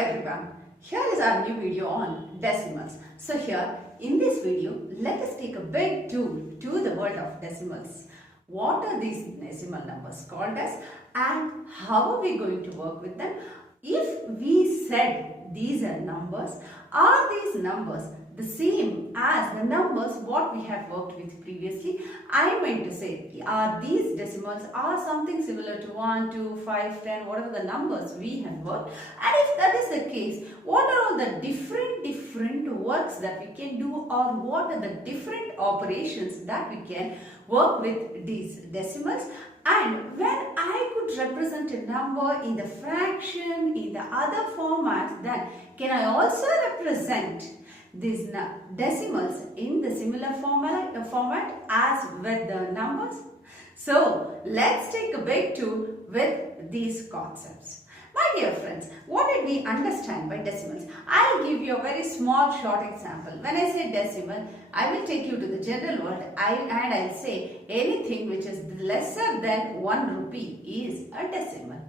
everyone, here is our new video on decimals. So here in this video, let us take a big tour to the world of decimals. What are these decimal numbers called as and how are we going to work with them? If we said these are these numbers the same as the numbers what we have worked with previously? I meant to say, are these decimals are something similar to 1, 2, 5, 10, whatever the numbers we have worked? And if that is the case, what are all the different works that we can do, or what are the different operations that we can work with these decimals? And when I could represent a number in the fraction, in the other format, then can I also represent these decimals in the similar format as with the numbers? So let's take a big tour with these concepts. My dear friends, what did we understand by decimals? I'll give you a very small short example. When I say decimal, I will take you to the general world and I'll say anything which is lesser than 1 rupee is a decimal.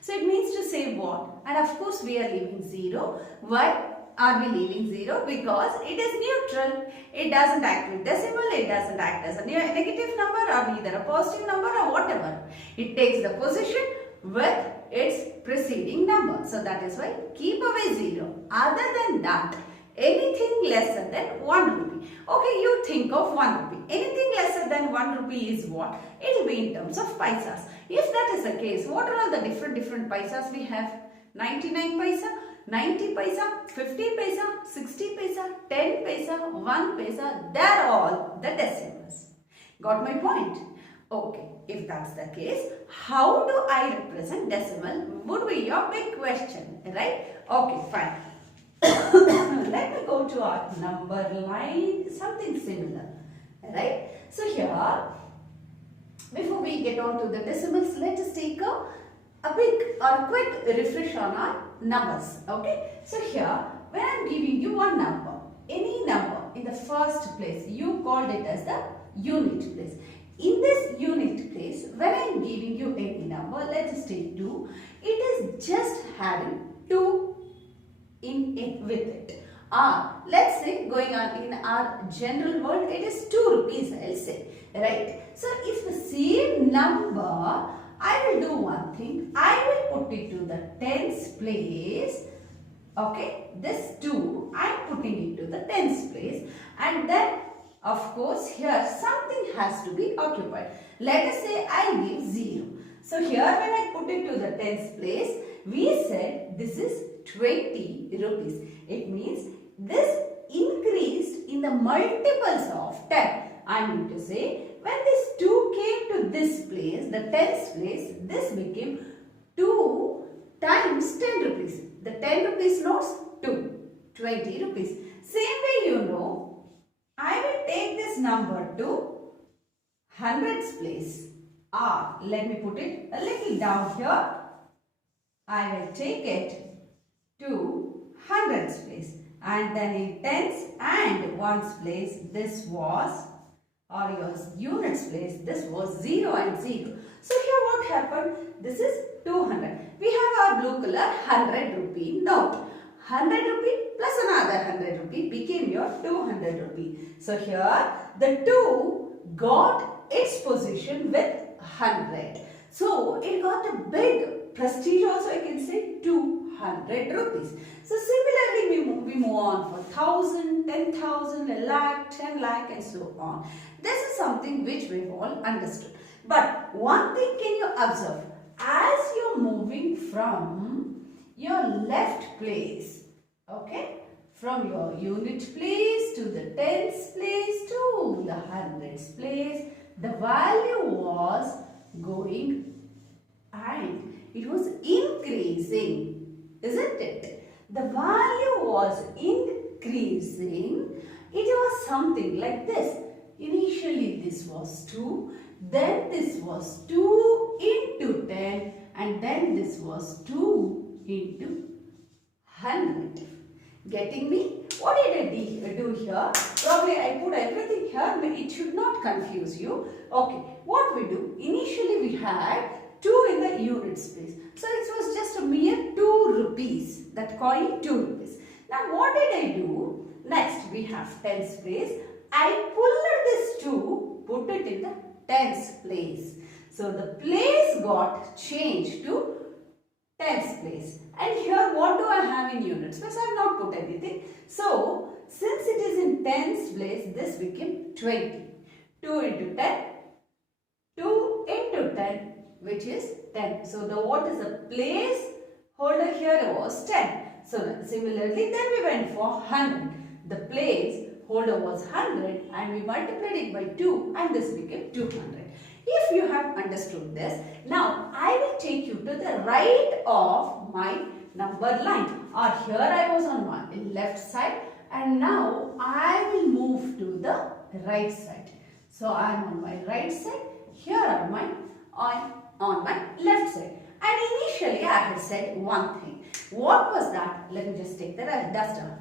So it means to say what? And of course we are leaving 0. Why are we leaving 0? Because it is neutral. It doesn't act with decimal, it doesn't act as a negative number or either a positive number or whatever. It takes the position with its preceding number. So that is why keep away 0. Other than that, anything lesser than 1 rupee. Okay, you think of 1 rupee. Anything lesser than 1 rupee is what? It will be in terms of paisas. If that is the case, what are all the different paisas we have? 99 paisa, 90 paisa, 50 paisa, 60 paisa, 10 paisa, 1 paisa. They are all the decimals. Got my point? Okay, if that's the case, how do I represent decimal would be your big question, right? Okay, fine. Let me go to our number line, something similar, right? So here, before we get on to the decimals, let us take a quick refresh on our numbers, okay? So here, when I am giving you one number, any number in the first place, you called it as the unit place. In this unit place, when I am giving you any number, let us take 2, it is just having 2 in it with it. Let's say going on in our general world, it is 2 rupees, I'll say, right? So if the same number, I will do one thing, I will put it to the tens place, okay? This 2, I am putting it to the tens place, and then of course, here something has to be occupied. Let us say I give 0. So here when I put it to the tens place, we said this is 20 rupees. It means this increased in the multiples of 10. I mean to say, when this 2 came to this place, the tens place, this became 2 times 10 rupees. The 10 rupees notes 2, 20 rupees. Same way you know, I will take this number to hundreds place. Let me put it a little down here. I will take it to hundreds place. And then in tens and ones place, this was, or your units place, this was 0 and 0. So here what happened? This is 200. We have our blue color 100 rupee note. 100 rupee plus another 100 rupee became your 200 rupee. So here the 2 got its position with 100. So it got a big prestige also, I can say 200 rupees. So similarly we move on for 1000, 10,000, a lakh, 10 lakh and so on. This is something which we've all understood. But one thing can you observe, as you're moving from your left place, okay, from your unit place to the tens place to the hundreds place, the value was going and it was increasing, isn't it? The value was increasing. It was something like this. Initially this was 2, then this was 2 into 10, and then this was 2 into 100. Getting me? What did I do here? Probably I put everything here, but it should not confuse you. Okay, what we do? Initially we had 2 in the units place. So it was just a mere 2 rupees. That coin 2 rupees. Now what did I do? Next we have tens place. I pulled this 2, put it in the tens place. So the place got changed to tens place. And here what do I have in units place? I have not put anything. So since it is in tens place, this became 20. 2 into 10. 2 into 10, which is 10. So the what is the place holder here was 10. So similarly, then we went for 100. The place holder was 100 and we multiplied it by 2 and this became 200. If you have understood this, now I will take you to the right of my number line. Or here I was on my left side and now I will move to the right side. So I am on my right side. Here are my on my left side. And initially I had said one thing. What was that? Let me just take the duster.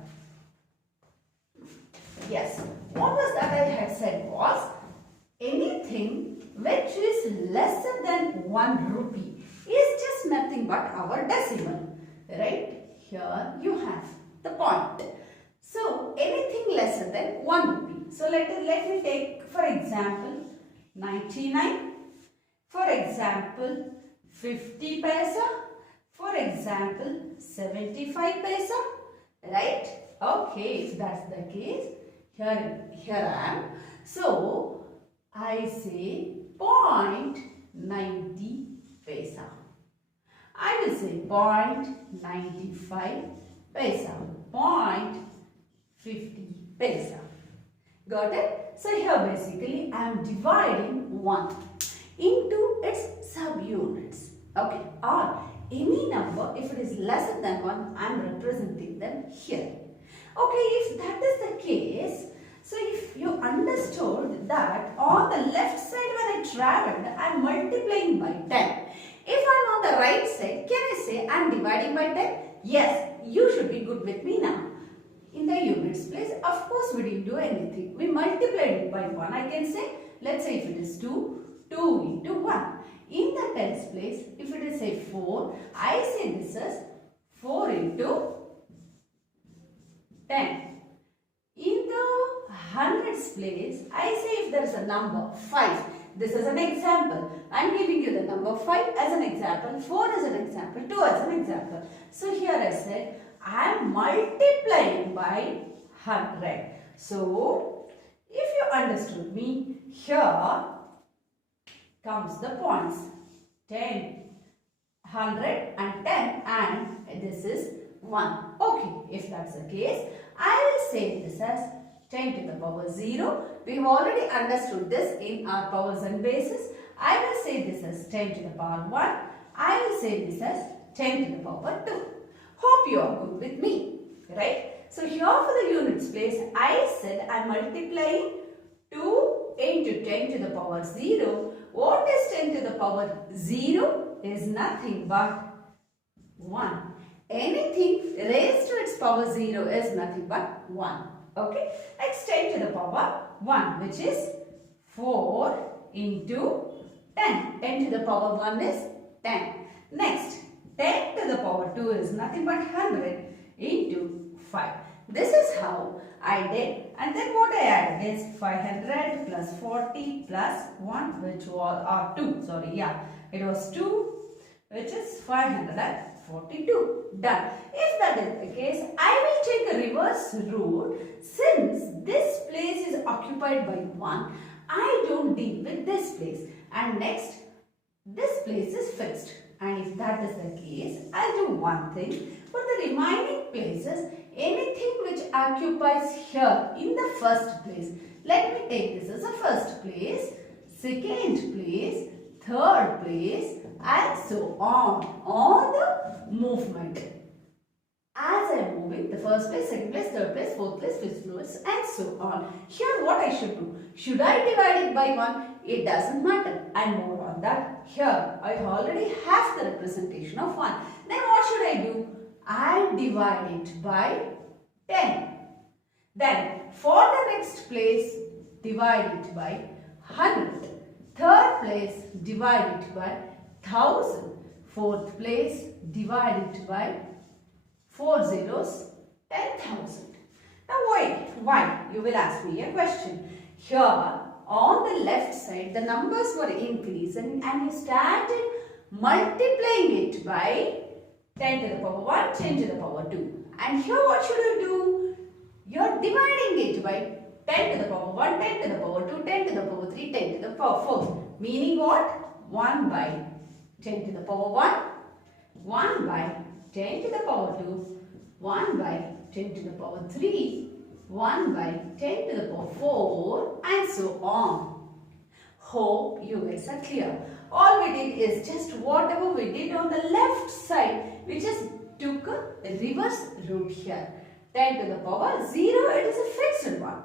Yes. What was that I had said was anything which is lesser than 1 rupee is just nothing but our decimal. Right? Here you have the point. So anything lesser than 1 rupee. So let me take for example 99. For example 50 paisa. For example 75 paisa. Right? Okay, if that's the case, here I am. So I say 0.90 paisa. I will say 0.95 paisa. 0.50 paisa. Got it? So here basically I am dividing 1 into its subunits. Okay. Or any number, if it is lesser than 1, I am representing them here. Okay, if that is the case, so if you understood that on the left side when I traveled, I am multiplying by 10. If I am on the right side, can I say I am dividing by 10? Yes, you should be good with me now. In the units place, of course we didn't do anything. We multiplied it by 1. I can say, let's say if it is 2, 2 into 1. In the tens place, if it is say 4, I say this is 4 into 10. In the hundreds place, I say if there is a number 5. This is an example. I am giving you the number 5 as an example, 4 as an example, 2 as an example. So here I said I am multiplying by 100. So if you understood me, here comes the points 10, 100 and 10 and this is 1. Okay, if that's the case, I will say this as 10 to the power 0. We have already understood this in our powers and bases. I will say this as 10 to the power 1. I will say this as 10 to the power 2. Hope you are good with me. Right? So here for the units place, I said I am multiplying 2 into 10 to the power 0. What is 10 to the power 0? Is nothing but 1. Anything raised to its power 0 is nothing but 1. Okay. Next 10 to the power 1, which is 4 into 10. 10 to the power 1 is 10. Next 10 to the power 2 is nothing but 100 into 5. This is how I did. And then what I added is 500 plus 40 plus 1, which was 2. Sorry, yeah. It was 2, which is 542. Done. If that is the case, I will take a reverse route. Since this place is occupied by 1, I don't deal with this place. And next, this place is fixed. And if that is the case, I'll do one thing. For the remaining places, anything which occupies here in the first place, let me take this as a first place, second place, third place, and so on the movement. As I am moving, the first place, second place, third place, fourth place, fifth place, and so on. Here what I should do? Should I divide it by 1? It doesn't matter. And more on that, here I already have the representation of 1. Then what should I do? I divide it by 10. Then for the next place, divide it by 100. Third place, divide it by 1000. Fourth place divided by 4 zeros, 10,000. Now why? You will ask me a question. Here on the left side the numbers were increasing and you started multiplying it by 10 to the power 1, 10 to the power 2. And here what should you do? You are dividing it by 10 to the power 1, 10 to the power 2, 10 to the power 3, 10 to the power 4. Meaning what? 1 by 10 to the power 1, 1 by 10 to the power 2, 1 by 10 to the power 3, 1 by 10 to the power 4 and so on. Hope you guys are clear. All we did is just whatever we did on the left side, we just took a reverse route here. 10 to the power 0, it is a fixed one.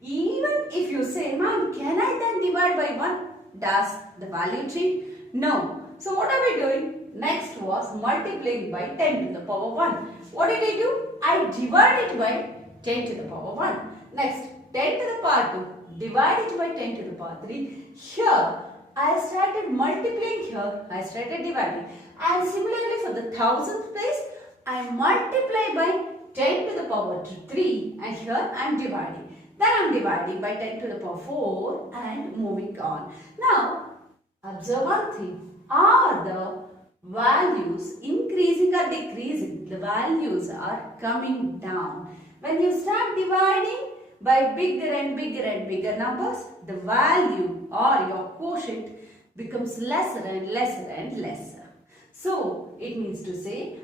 Even if you say, ma'am, can I then divide by 1? Does the value change? No. So what are we doing? Next was multiplying by 10 to the power 1. What did I do? I divided by 10 to the power 1. Next, 10 to the power 2 divided by 10 to the power 3. Here, I started multiplying here. I started dividing. And similarly for the 1000th place, I multiply by 10 to the power 3 and here I am dividing. Then I am dividing by 10 to the power 4 and moving on. Now, observe one thing. Are the values increasing or decreasing? The values are coming down. When you start dividing by bigger and bigger and bigger numbers, the value or your quotient becomes lesser and lesser and lesser. So, it means to say,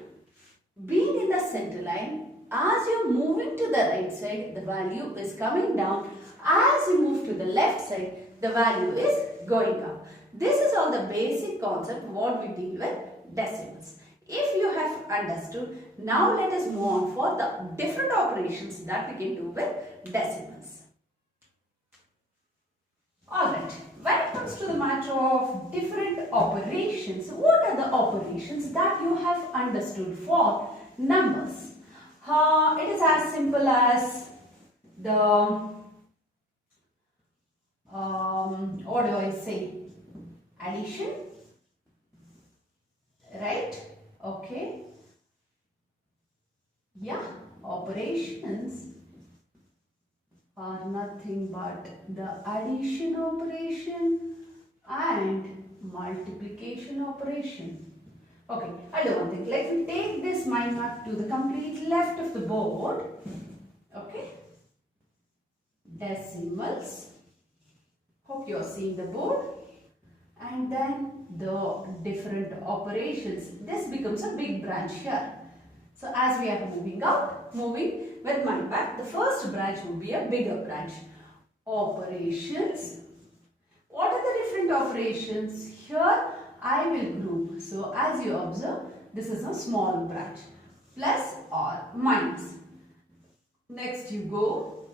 being in the center line, as you are moving to the right side, the value is coming down. As you move to the left side, the value is going up. This is all the basic concept what we deal with decimals. If you have understood, now let us move on for the different operations that we can do with decimals. Alright, when it comes to the matter of different operations, what are the operations that you have understood for numbers? It is as simple as the, what do I say, addition, right? Okay. Yeah, operations are nothing but the addition operation and multiplication operation. Okay, I'll do one thing. Let me take this mind map to the complete left of the board. Okay. Decimals. Hope you are seeing the board. And then the different operations. This becomes a big branch here. So as we are moving with mind map, the first branch will be a bigger branch. Operations. What are the different operations? Here I will group. So as you observe, this is a small branch. Plus or minus. Next you go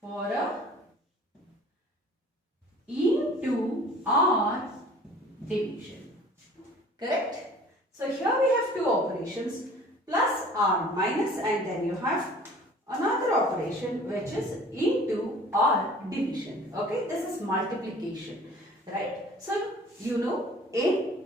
for a into or division. Correct? So here we have two operations, plus or minus, and then you have another operation which is into or division. Okay, this is multiplication. Right? So you know, in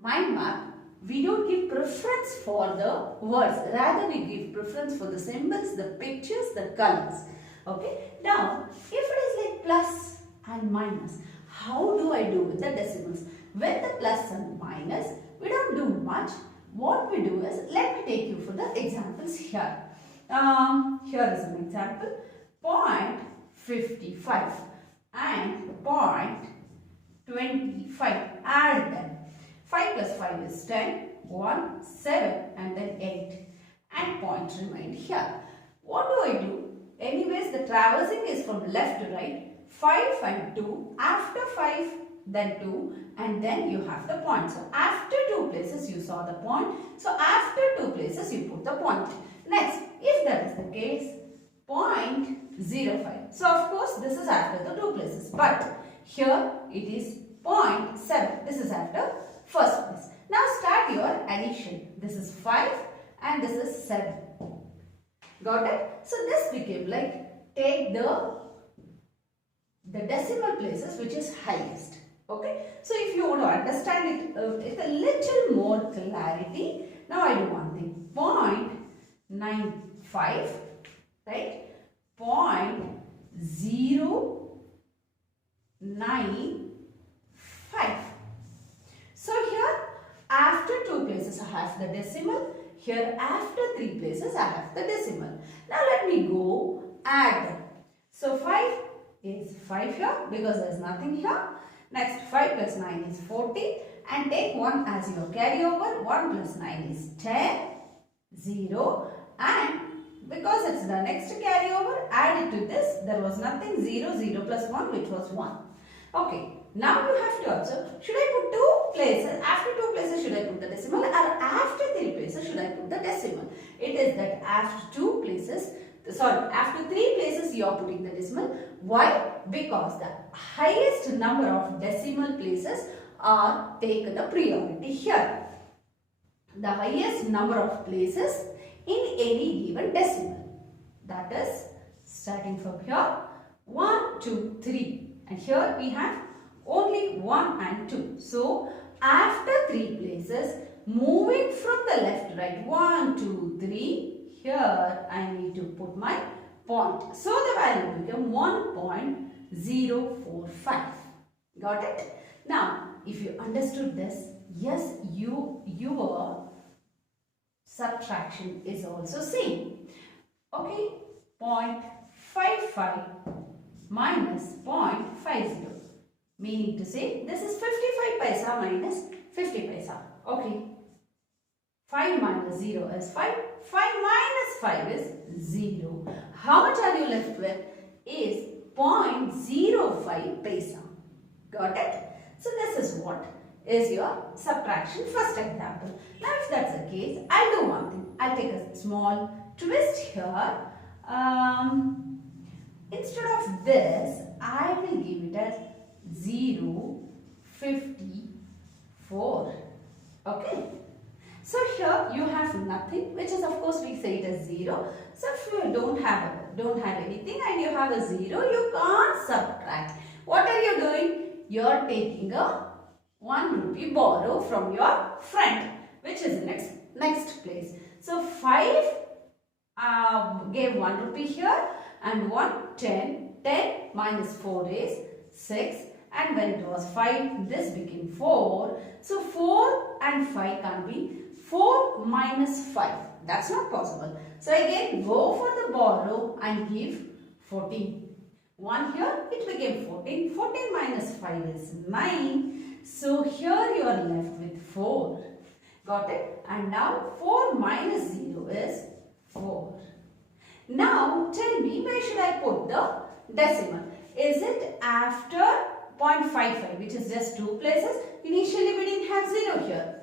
mind map, we don't give preference for the words, rather we give preference for the symbols, the pictures, the colors. Okay, now if it is like plus and minus, how do I do with the decimals? With the plus and minus, we don't do much. What we do is, let me take you for the examples here. Here is an example, 0.55 and 0.25. Add them. 5 plus 5 is 10, 1, 7 and then 8. And point remained here. What do I do? Anyways, the traversing is from left to right. 5 and 2. After 5, then 2 and then you have the point. So after 2 places you saw the point. So after 2 places you put the point. Next, if that is the case, 0.05. So of course this is after the 2 places. But here it is 0.7. This is after first place. Now start your addition. This is 5 and this is 7. Got it? So this became like, take the decimal places which is highest. Okay, so if you want to understand it with a little more clarity, now I do one thing. 0.95, right? 0.095. So here after 2 places I have the decimal. Here after 3 places I have the decimal. Now let me go add them. So 5 is 5 here because there is nothing here. Next 5 plus 9 is 14 and take 1 as your carryover. 1 plus 9 is 10, 0 and because it's the next carryover, add it to this. There was nothing, 0, 0 plus 1 which was 1. Okay, now you have to observe, should I put 2 places, after 2 places should I put the decimal or after 3 places should I put the decimal? It is that after 2 places, after 3 places you are putting the decimal. Why? Because the highest number of decimal places are taken the priority here. The highest number of places in any given decimal. That is starting from here 1, 2, 3 and here we have only 1 and 2. So after 3 places, moving from the left to right 1, 2, 3, here I need to put my point. So the value will become 1.045. Got it? Now if you understood this, yes, your subtraction is also same. Okay, 0.55 minus 0.50. Meaning to say this is 55 paisa minus 50 paisa. Okay. 5 minus 0 is 5. 5 minus 5 is 0. How much are you left with? Is 0.05 paisa. Got it? So this is what is your subtraction first example. Now if that's the case, I'll do one thing. I'll take a small twist here. Instead of this, I will give it as 0.54. Okay. So here you have nothing, which is of course we say it as 0. So if you don't have anything and you have a 0, you can't subtract. What are you doing? You are taking a 1 rupee borrow from your friend, which is in its next place. So 5 gave 1 rupee here and 1 10. 10 minus 4 is 6 and when it was 5 this became 4. So 4 and 5 can't be 4 minus 5. That's not possible. So again go for the borrow and give 14. 1 here it became 14. 14 minus 5 is 9. So here you are left with 4. Got it? And now 4 minus 0 is 4. Now tell me, where should I put the decimal? Is it after 0.55, which is just 2 places? Initially we didn't have 0 here.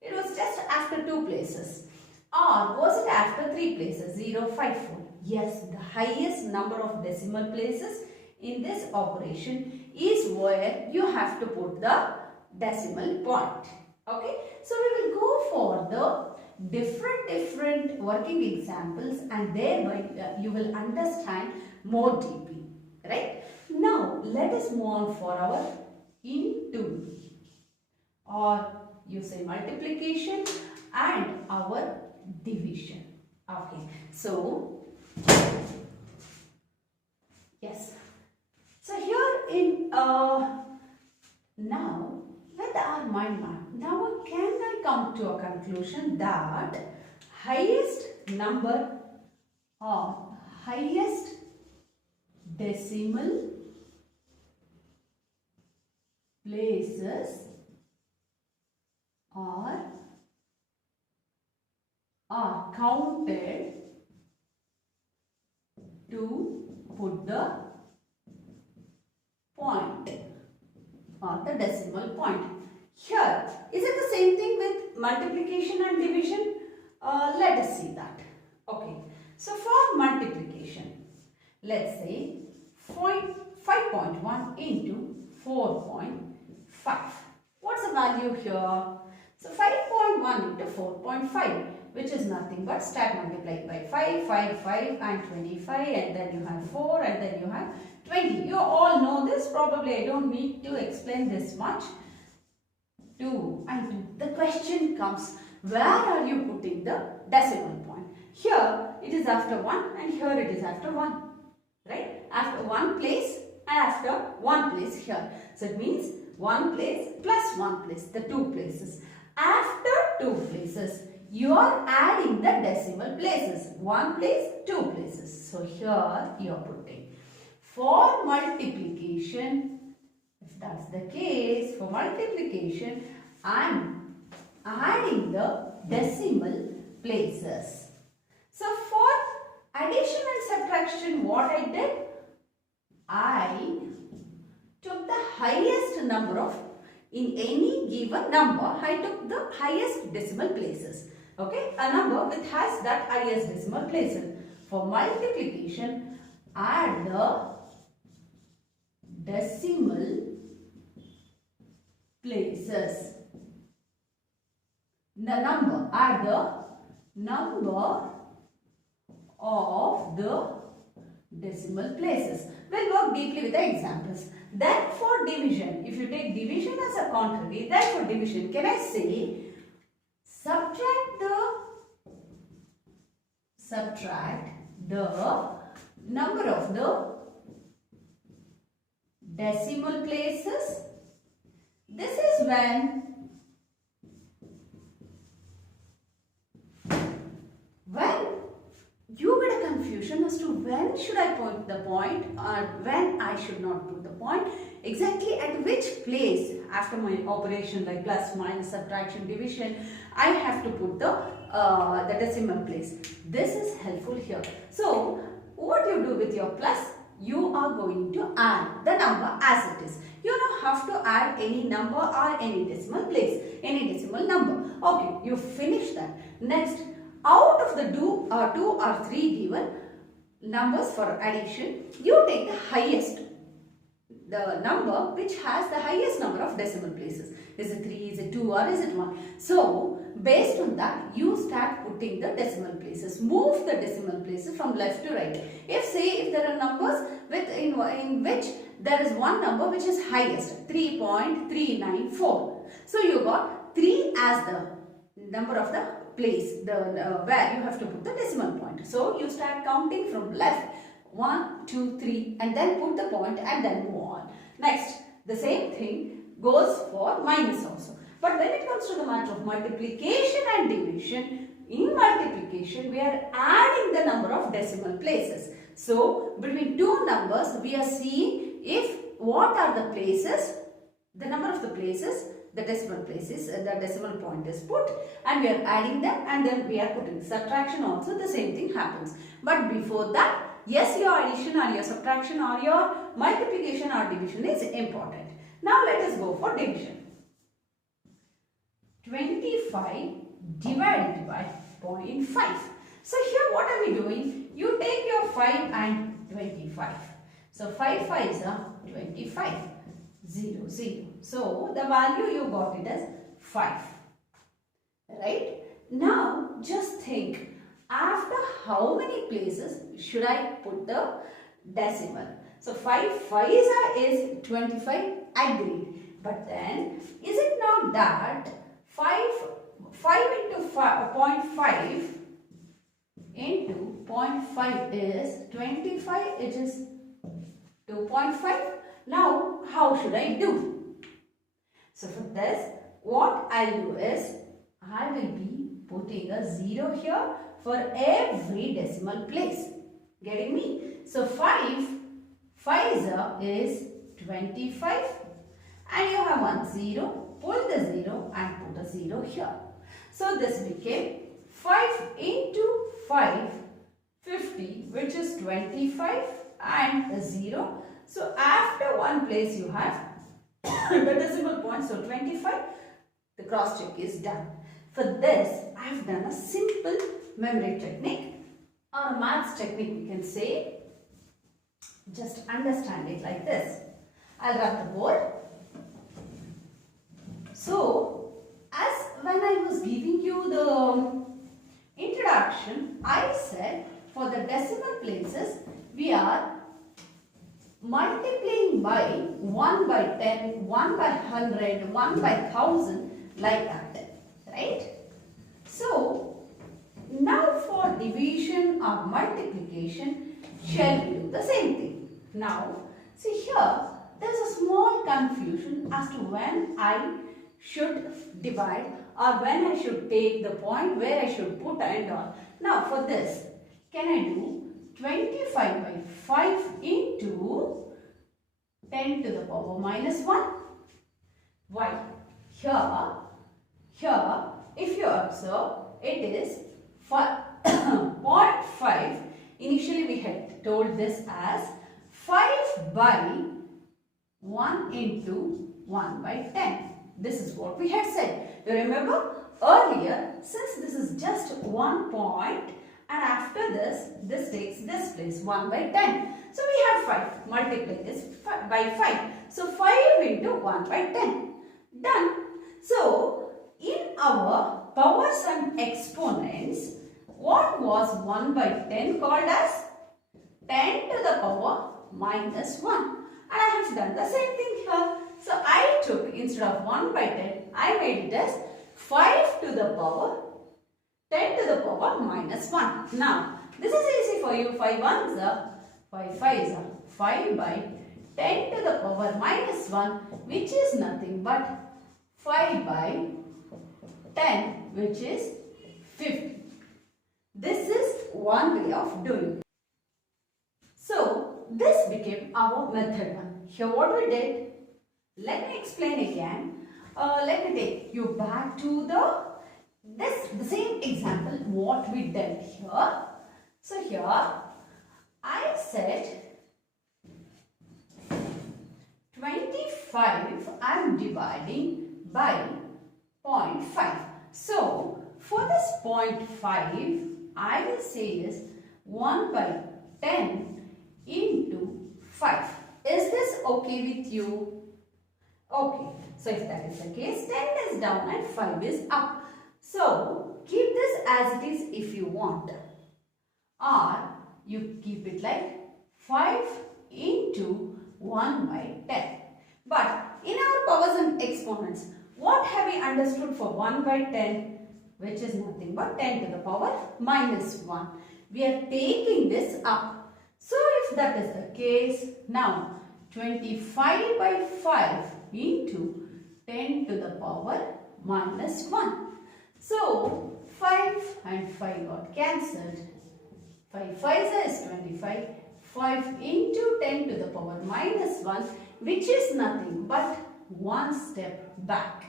It was just after 2 places. Or was it after 3 places? 0.54. Yes, the highest number of decimal places in this operation is where you have to put the decimal point. Okay, so we will go for the different working examples and thereby you will understand more deeply. Right? Now let us move on for our into or you say multiplication and our division. Okay, so yes, so here in now with our mind map, now can I come to a conclusion that highest number or highest decimal places are counted to put the point or the decimal point. Here, is it the same thing with multiplication and division? Let us see that. Okay, so for multiplication, let's say 5.1 into 4.5. What's the value here? So 5.1 into 4.5, which is nothing but start multiplying by 5, 5, 5 and 25 and then you have 4 and then you have 20. You all know this. Probably I don't need to explain this much. 2 and 2. The question comes, where are you putting the decimal point? Here it is after 1 and here it is after 1. Right? After one place and after one place here. So it means one place plus one place, the two places. After two places, you are adding the decimal places. One place, two places. So here you are putting. For multiplication, if that's the case, for multiplication, I am adding the decimal places. So for addition and subtraction, what I did? I took the highest number of, in any given number, I took the highest decimal places. Okay, a number which has that highest decimal places. For multiplication, add the decimal places. Add the number of the decimal places. We'll work deeply with the examples. Then for division, if you take division as a contrary, then for division, can I say subtract the number of the decimal places? This is when you get a confusion as to when should I put the point or when I should not put the point. Exactly at which place after my operation like plus, minus, subtraction, division, I have to put the decimal place. This is helpful here. So what you do with your plus, you are going to add the number as it is. You don't have to add any number or any decimal place, any decimal number. Okay, you finish that. Next, out of the two or three given numbers for addition, you take the highest, the number which has the highest number of decimal places. Is it 3, is it 2 or is it 1? So, based on that, you start putting the decimal places. Move the decimal places from left to right. If there are numbers in which there is one number which is highest, 3.394. So, you got 3 as the number of the place, where you have to put the decimal point. So you start counting from left, 1, 2, 3 and then put the point and then move on. Next, the same thing goes for minus also. But when it comes to the matter of multiplication and division, in multiplication we are adding the number of decimal places. So between two numbers we are seeing what are the places, the number of the places, the decimal places, the decimal point is put and we are adding them and then we are putting subtraction also, the same thing happens. But before that, yes, your addition or your subtraction or your multiplication or division is important. Now let us go for division. 25 divided by 0.5. So here what are we doing? You take your 5 and 25. So 5 5s are 25. 0, 0. So the value you got it as 5. Right? Now just think, after how many places should I put the decimal? So 5 5s is 25, agreed. But then is it not that 5 into 0.5 into 0.5 is 25, it is 2.5. Now, how should I do? So, for this, what I'll do is, I will be putting a 0 here for every decimal place. Getting me? So, 5 is 25 and you have one 0, pull the 0 and put a 0 here. So, this became 5 into 5, 50, which is 25 and a 0. So, after one place you have the decimal point, so 25, the cross check is done. For this, I have done a simple memory technique or a maths technique we can say. Just understand it like this. I'll rub the board. So, as when I was giving you the introduction, I said for the decimal places, we are multiplying by 1 by 10, 1 by 100, 1 by 1000 like that, right? So now for division or multiplication, shall we do the same thing? Now see here, there's a small confusion as to when I should divide or when I should take the point where I should put and all. Now for this, can I do 25 by 5 into 10 to the power minus 1? Why? Here, if you observe, it is 0.5. Initially we had told this as 5 by 1 into 1 by 10. This is what we had said. You remember earlier, since this is just 1 point and after this takes this place 1 by 10. So we have 5. Multiply this by 5. So 5 into 1 by 10. Done. So in our powers and exponents, what was 1 by 10 called as? 10 to the power minus 1. And I have done the same thing here. So I took, instead of 1 by 10, I made it as 5 to the power 10 to the power minus 1. Now, this is easy for you. 5 ones are 5 5s are 5 by 10 to the power minus 1, which is nothing but 5 by 10, which is 50. This is one way of doing it. So, this became our method 1. Here what we did, let me explain again. Let me take you back to the same example what we did here. So here I said 25 I am dividing by 0.5. So for this 0.5 I will say is 1 by 10 into 5. Is this okay with you? Okay. So if that is the case, 10 is down and 5 is up. So keep this as it is if you want. Or you keep it like 5 into 1 by 10. But in our powers and exponents, what have we understood for 1 by 10? Which is nothing but 10 to the power minus 1. We are taking this up. So if that is the case, now 25 by 5 into 10 to the power minus 1. So 5 and 5 got cancelled. 5 5 is 25. 5 into 10 to the power minus 1, which is nothing but one step back.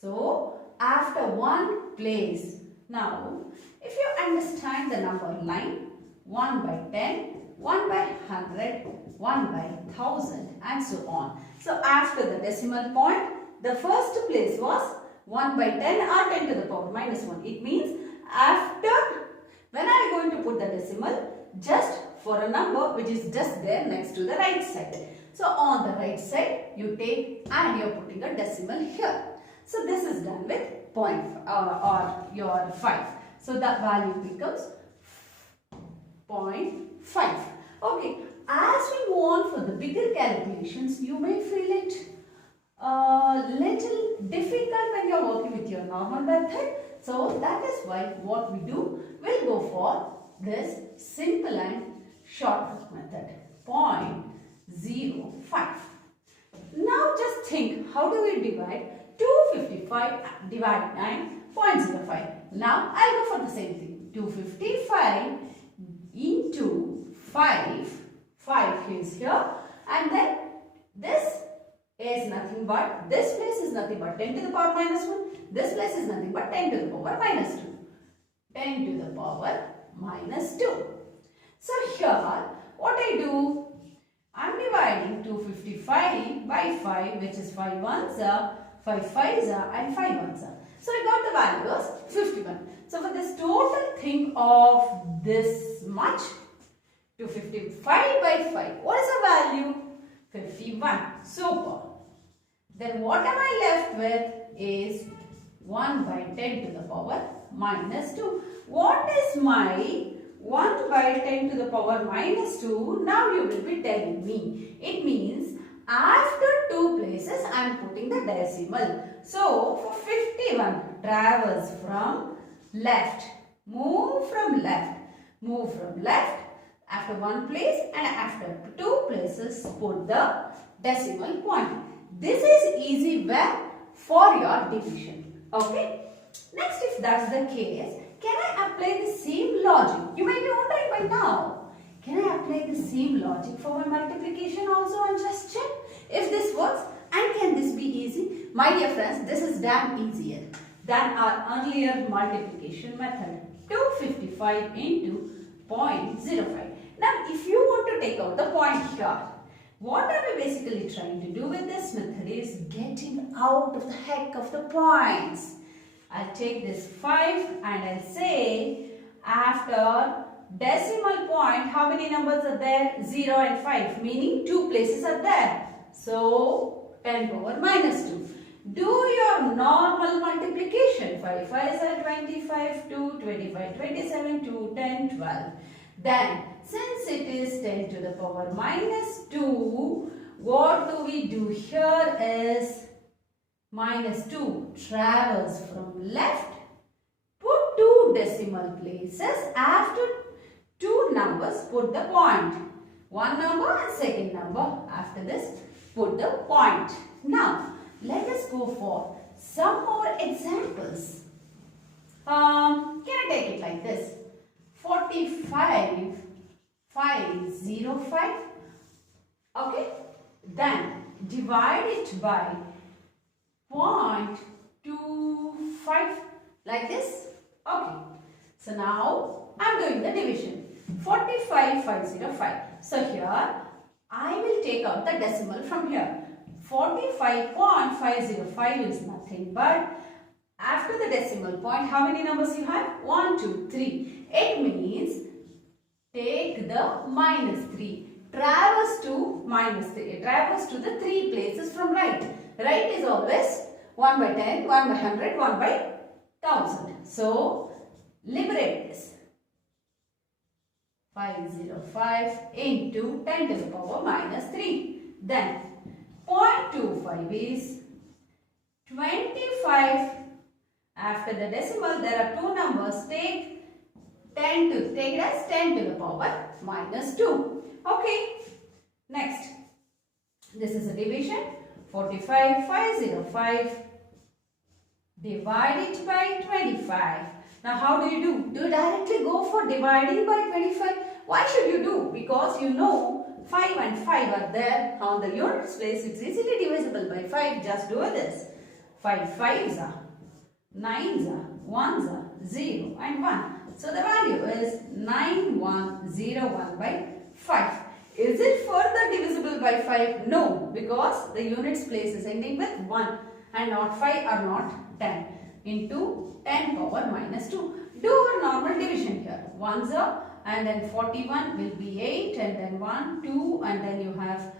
So after one place. Now if you understand the number line, 1 by 10, 1 by 100, 1 by 1000 and so on. So after the decimal point, the first place was 1 by 10 or 10 to the power minus 1. It means after, when I am going to put the decimal, just for a number which is just there next to the right side. So on the right side, you take and you are putting a decimal here. So this is done with point or your 5. So the value becomes 0.5. Okay, as we move on for the bigger calculations, you may feel it little difficult when you are working with your normal method. So that is why what we do, we'll go for this simple and shortcut method, 0.05. Now just think, how do we divide 255 divide 9.05? Now I'll go for the same thing. 255 into 5 is here, and then this is nothing but, this place is nothing but 10 to the power minus 1, this place is nothing but 10 to the power minus 2. 10 to the power minus 2. So here what I do, I am dividing 255 by 5, which is 5 ones are, 5 5s are and 5 ones are. So I got the value as 51. So for this total thing of this much, 255 by 5, what is the value? 51. Super. Then what am I left with is 1 by 10 to the power minus 2. What is my 1 by 10 to the power minus 2. Now you will be telling me. It means after 2 places I am putting the decimal. So for 51, traverse from left. Move from left. Move from left. After 1 place and after 2 places put the decimal point. This is easy way for your division. Okay. Next, if that's the case, can I apply the same logic? You might be wondering by now. Can I apply the same logic for my multiplication also and just check if this works? And can this be easy? My dear friends, this is damn easier than our earlier multiplication method. 255 into 0.05. Now, if you want to take out the point here, what are we basically trying to do with this method is getting out of the heck of the points. I'll take this 5 and I'll say after decimal point, how many numbers are there? 0 and 5, meaning 2 places are there. So, 10 power minus 2. Do your normal multiplication. 5 5s are 25, 2, 25, 27, 2, 10, 12. Then, since it is 10 to the power minus 2, what do we do here is minus 2, traverse from left, put 2 decimal places, after 2 numbers put the point. 1 number and second number, after this put the point. Now, let us go for some more examples. Can I take it like this? 45, 505. Okay. Then divide it by 0.25 like this. Okay. So now I am doing the division. 45, 505. So here I will take out the decimal from here. 45.505 is nothing but after the decimal point, how many numbers you have? 1, 2, 3. It means take the minus 3. Traverse to minus 3. Traverse to the 3 places from right. Right is always 1 by 10, 1 by 100, 1 by 1000. So, liberate this. 505 into 10 to the power minus 3. Then 0.25 is 25. After the decimal, there are 2 numbers. Take it as 10 to the power minus 2. Okay. Next, this is a division. 45, 505. Divide it by 25. Now, how do you do? Do you directly go for dividing by 25? Why should you do? Because you know 5 and 5 are there on the units place. It's easily divisible by 5. Just do this. 5 5s are 9s are 1s are 0 and 1. So the value is 9101 by 5. Is it further divisible by 5? No, because the units place is ending with 1 and not 5 or not 10 into 10 power minus 2. Do a normal division here. 1s are and then 41 will be 8 and then 1, 2 and then you have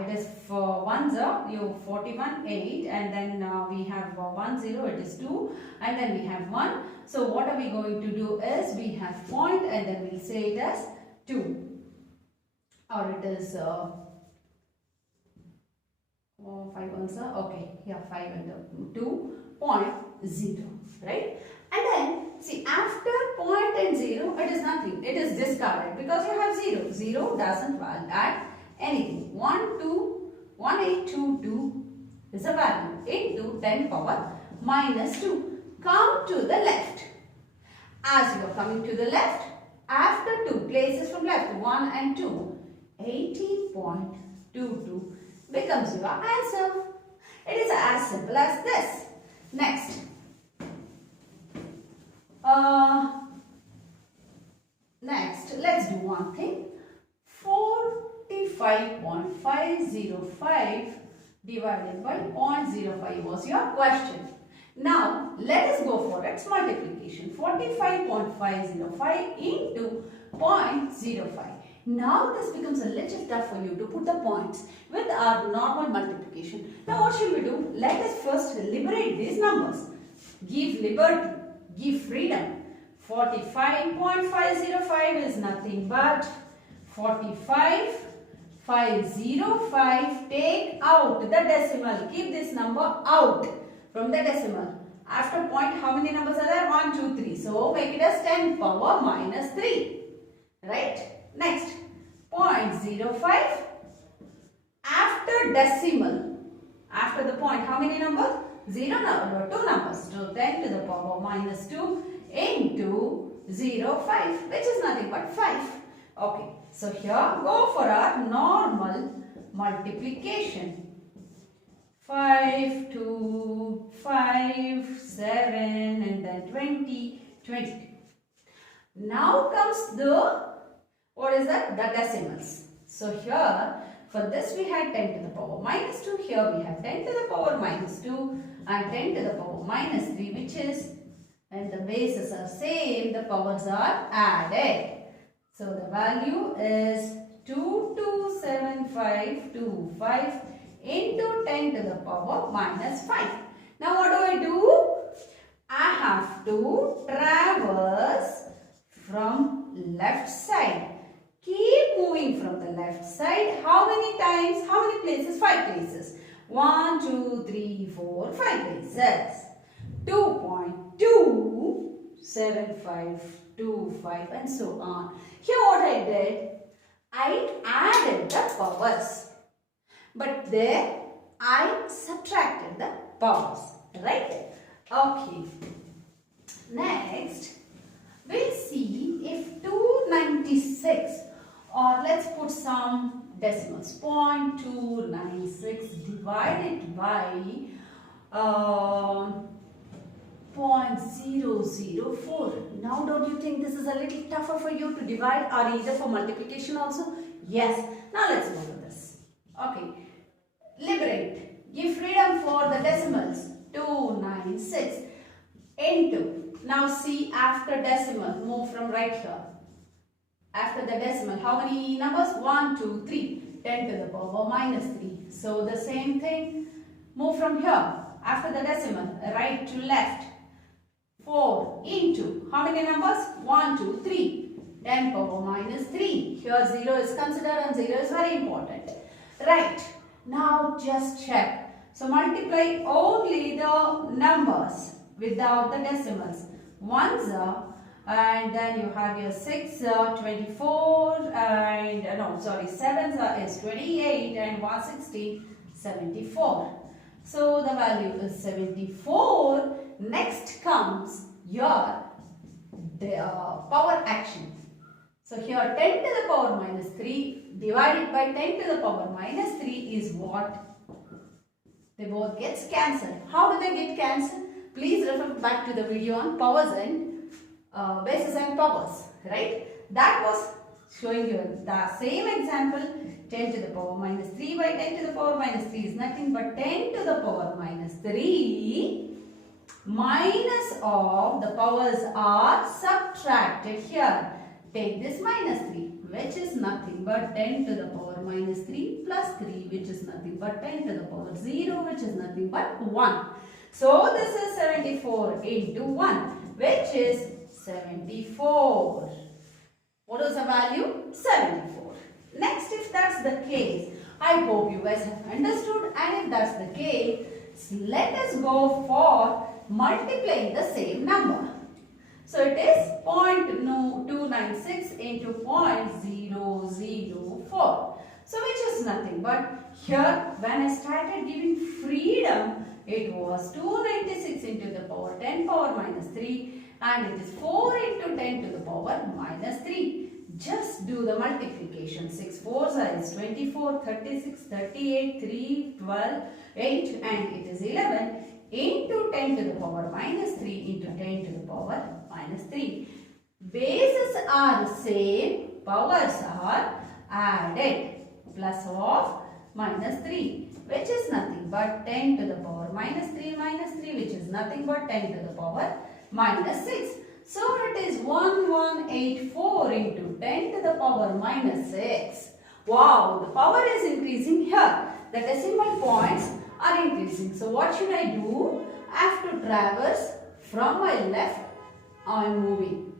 it is for 1s you 41 8 and then we have 1 0, it is 2 and then we have 1. So what are we going to do is we have point and then we'll say it as 2 or it is 5 1s okay, yeah, 5 and 2.0, right? And then see, after point and 0 it is nothing, it is discarded because you have 0. 0 doesn't add anything. 1822 is a value into 10 power minus 2. Come to the left. As you are coming to the left, after 2 places from left, 1 and 2, 18.22 becomes your answer. It is as simple as this. Next. Next, let's do one thing. 45.505 divided by 0.05 was your question. Now, let us go for its multiplication. 45.505 into 0.05. Now, this becomes a little tough for you to put the points with our normal multiplication. Now, what should we do? Let us first liberate these numbers. Give liberty, give freedom. 45.505 is nothing but 45,505. Take out the decimal. Keep this number out from the decimal. After point, how many numbers are there? 1, 2, 3. So make it as 10 power minus 3. Right? Next, 0.05. After decimal, after the point, how many numbers? 0 number, 2 numbers. So 10 to the power minus 2 into 0.5, which is nothing but 5. Okay, so here go for our normal multiplication. 5, 2, 5, 7 and then 20, 22. Now comes the, what is that? The decimals. So here, for this we had 10 to the power minus 2. Here we have 10 to the power minus 2 and 10 to the power minus 3, which is, when the bases are same, the powers are added. So the value is 227525 into 10 to the power minus 5. Now what do? I have to traverse from left side. Keep moving from the left side. How many times? How many places? 5 places. 1, 2, 3, 4, 5 places. 2.27525 and so on. Here what I did, I added the powers. But there I subtracted the powers. Right? Okay. Next, we'll see if 296, or let's put some decimals, 0.296 divided by 0.004. Now don't you think this is a little tougher for you to divide or either for multiplication also? Yes. Now let's go to this. Okay. Liberate. Give freedom for the decimals. 296 into. Now see, after decimal, move from right here. After the decimal, how many numbers? 1, 2, 3. 10 to the power minus 3. So the same thing, move from here. After the decimal, right to left. 4 into, how many numbers? 1, 2, 3. 10 power minus 3. Here 0 is considered and 0 is very important. Right. Now just check. So multiply only the numbers without the decimals. 1s and then you have your 6, 24 and 7s is 28 and 160, 74. So the value is 74. Next comes your power action. So here 10 to the power minus 3 divided by 10 to the power minus 3 is what? They both gets cancelled. How do they get cancelled? Please refer back to the video on powers and bases and powers. Right? That was showing you the same example. 10 to the power minus 3 by 10 to the power minus 3 is nothing but 10 to the power minus 3 minus of the powers are subtracted here. Take this minus 3, which is nothing but 10 to the power minus 3 plus 3, which is nothing but 10 to the power 0, which is nothing but 1. So this is 74 into 1, which is 74. What is the value? 74. Next, if that's the case, I hope you guys have understood, and if that's the case, let us go for multiplying the same number. So it is 0.296 into 0.004. So which is nothing but here when I started giving freedom, it was 296 into the power 10 power minus 3 and it is 4 into 10 to the power minus 3. Just do the multiplication. 6 4s is 24, 36, 38, 3, 12, 8 and it is 11 into 10 to the power minus 3 into 10 to the power minus 3. Bases are same, powers are added. Plus of minus 3, which is nothing but 10 to the power minus 3, which is nothing but 10 to the power minus 6. So it is 1184 into 10 to the power minus 6. Wow, the power is increasing here. The decimal points are increasing. So what should I do? I have to traverse from my left. I am moving.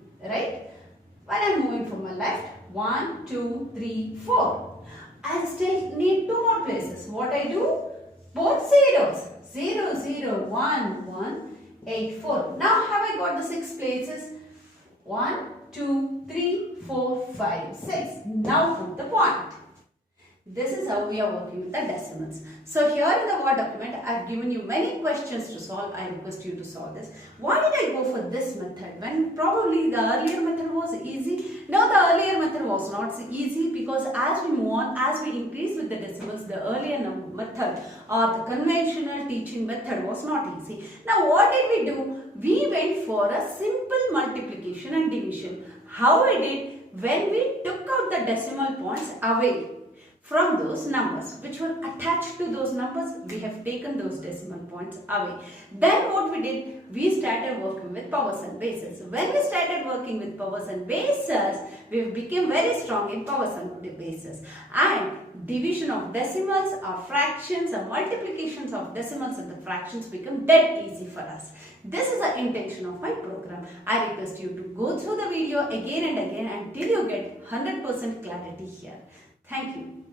2, 3, 4. I still need 2 more places. What I do? Both zeros. 0, 0, 1, 1, 8, 4. Now have I got the 6 places? 1, 2, 3, 4, 5, 6. Now put the point. This is how we are working with the decimals. So here in the Word document, I have given you many questions to solve. I request you to solve this. Why did I go for this method when probably the earlier method was easy? Now the earlier method was not easy because as we move on, as we increase with the decimals, the earlier method or the conventional teaching method was not easy. Now what did we do? We went for a simple multiplication and division. How we did? When we took out the decimal points away from those numbers which were attached to those numbers, we have taken those decimal points away. Then what we did, we started working with powers and bases. When we started working with powers and bases, we became very strong in powers and bases. And division of decimals or fractions or multiplications of decimals and the fractions become dead easy for us. This is the intention of my program. I request you to go through the video again and again until you get 100% clarity here. Thank you.